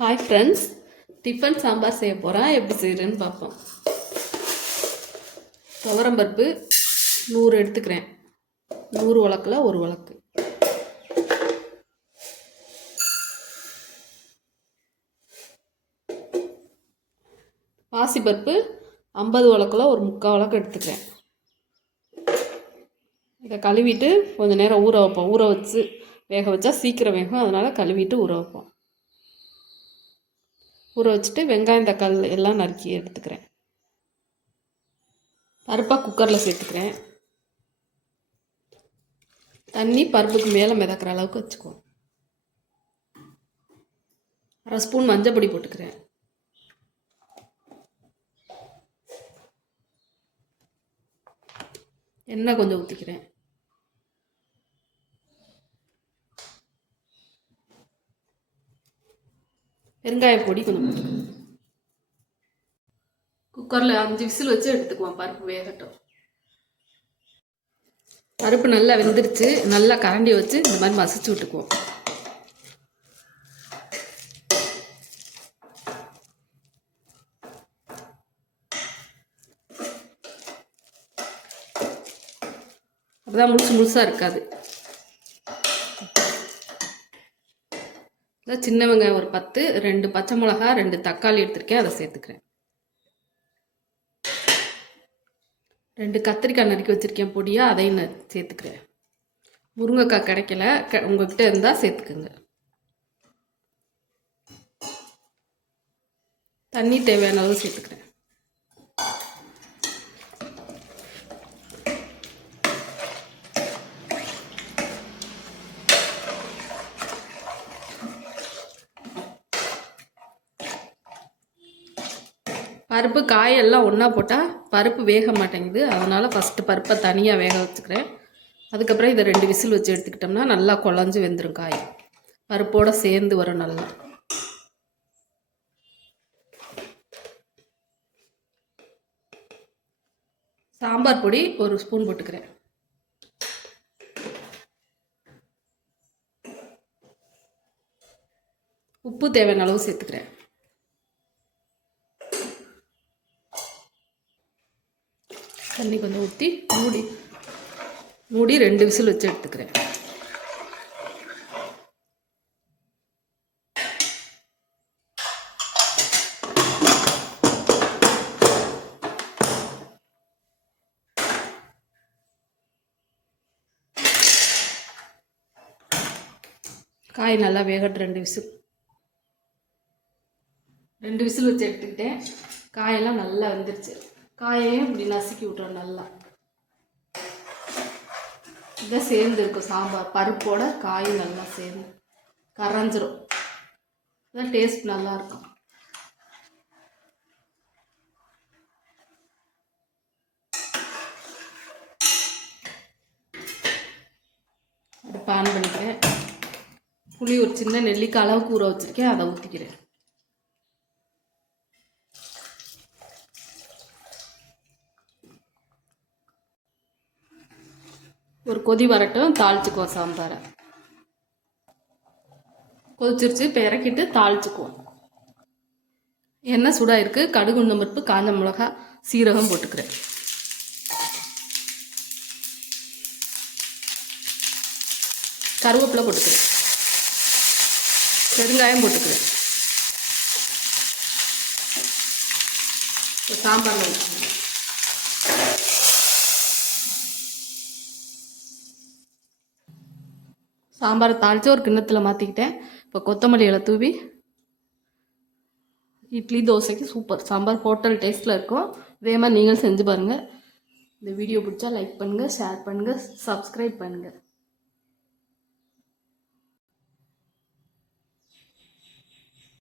Hi friends tiffin sambar செய்ய போகிறேன் எப்படி செய்கிறேன்னு பார்ப்போம். துவரம்பருப்பு நூறு எடுத்துக்கிறேன். நூறு உலக்கில் ஒரு உலக்கு பாசிப்பருப்பு ஐம்பது உலக்கில் ஒரு முக்கால் வழக்கு எடுத்துக்கிறேன். இதை கழுவிட்டு கொஞ்சம் நேரம் ஊற வைப்போம். ஊற வச்சு வேக வச்சா சீக்கிரம் வேகும். அதனால் கழுவிட்டு ஊற வைப்போம். ஊற வச்சுட்டு வெங்காயம் தக்காளி எல்லாம் நறுக்கி எடுத்துக்கிறேன். பருப்பாக குக்கரில் சேர்த்துக்கிறேன். தண்ணி பருப்புக்கு மேலே மிதக்கிற அளவுக்கு வச்சுக்குவோம். அரை ஸ்பூன் மஞ்சள் பொடி போட்டுக்கிறேன். எண்ணெய் கொஞ்சம் ஊற்றிக்கிறேன் பெருங்காய பொடி கொஞ்சம் போட்டுக்கணும் குக்கரில் அஞ்சு விசில் வச்சு எடுத்துக்குவோம் பருப்பு வேகட்டும். பருப்பு நல்லா வெந்துருச்சு. நல்லா கரண்டி வச்சு இந்த மாதிரி மசிச்சு விட்டுக்குவோம். அப்பதான் முழுசு முழுசாக இருக்காது. இதில் சின்ன வெங்காயம் ஒரு பத்து ரெண்டு பச்சை மிளகா ரெண்டு தக்காளி எடுத்திருக்கேன் அதை சேர்த்துக்கிறேன். ரெண்டு கத்திரிக்காய் நறுக்கி வச்சுருக்கேன் பொடியாக அதையும் நான் சேர்த்துக்கிறேன். முருங்கைக்காய் கிடைக்கல க உங்கள்கிட்ட இருந்தால் சேர்த்துக்குங்க. தண்ணி தேவையான அளவு சேர்த்துக்கிறேன். பருப்பு காயெல்லாம் ஒன்றா போட்டால் பருப்பு வேக மாட்டேங்குது. அதனால் ஃபஸ்ட்டு பருப்பை தனியாக வேக வச்சுக்கிறேன். அதுக்கப்புறம் இதை ரெண்டு விசில் வச்சு எடுத்துக்கிட்டோம்னா நல்லா குழஞ்சி வெந்துடும் காய். பருப்போடு சேர்ந்து வரும் நல்லா. சாம்பார் பொடி ஒரு ஸ்பூன் போட்டுக்கிறேன். உப்பு தேவையான அளவு சேர்த்துக்கிறேன். தண்ணி கொஞ்சம் ஊற்றி மூடி மூடி ரெண்டு விசில் வச்சு எடுத்துக்கிறேன். காய் நல்லா வேகட்டு ரெண்டு விசில். ரெண்டு விசில் வச்சு எடுத்துக்கிட்டேன். காயெல்லாம் நல்லா வந்துருச்சு. காயையும் இப்படி நசுக்கி விட்றோம் நல்லா. இதான் சேர்ந்து இருக்கும் சாம்பார் பருப்போட காயும் நல்லா சேர்ந்து கரைஞ்சிரும். இதான் டேஸ்ட் நல்லாயிருக்கும் அடுப்பு ஆன் பண்ணிக்கிறேன். புளி ஒரு சின்ன நெல்லிக்காய் அளவுக்கு ஊற வச்சுருக்கேன். அதை ஊற்றிக்கிறேன் ஒரு கொதி வரட்டும் தாளிச்சுக்குவோம் சாம்பாரை. கொதிச்சிருச்சு இப்போ தாளிச்சுக்குவோம். எண்ணெய் சூடாக இருக்குது கடுகு உளுந்தம் பருப்பு காஞ்ச மிளகா சீரகம் போட்டுக்கிறேன். கருவேப்பிலை போட்டுக்கிறேன். பெருங்காயம் போட்டுக்கிறேன். இப்போ சாம்பாரை தாளித்து ஒரு கிண்ணத்தில் மாற்றிக்கிட்டேன் இப்போ கொத்தமல்லி இலை தூவி இட்லி தோசைக்கு சூப்பர். சாம்பார் ஹோட்டல் டேஸ்ட்டில் இருக்கும். இதே மாதிரி நீங்களும் செஞ்சு பாருங்கள் இந்த வீடியோ பிடிச்சா லைக் பண்ணுங்கள் ஷேர் பண்ணுங்கள் சப்ஸ்கிரைப் பண்ணுங்கள்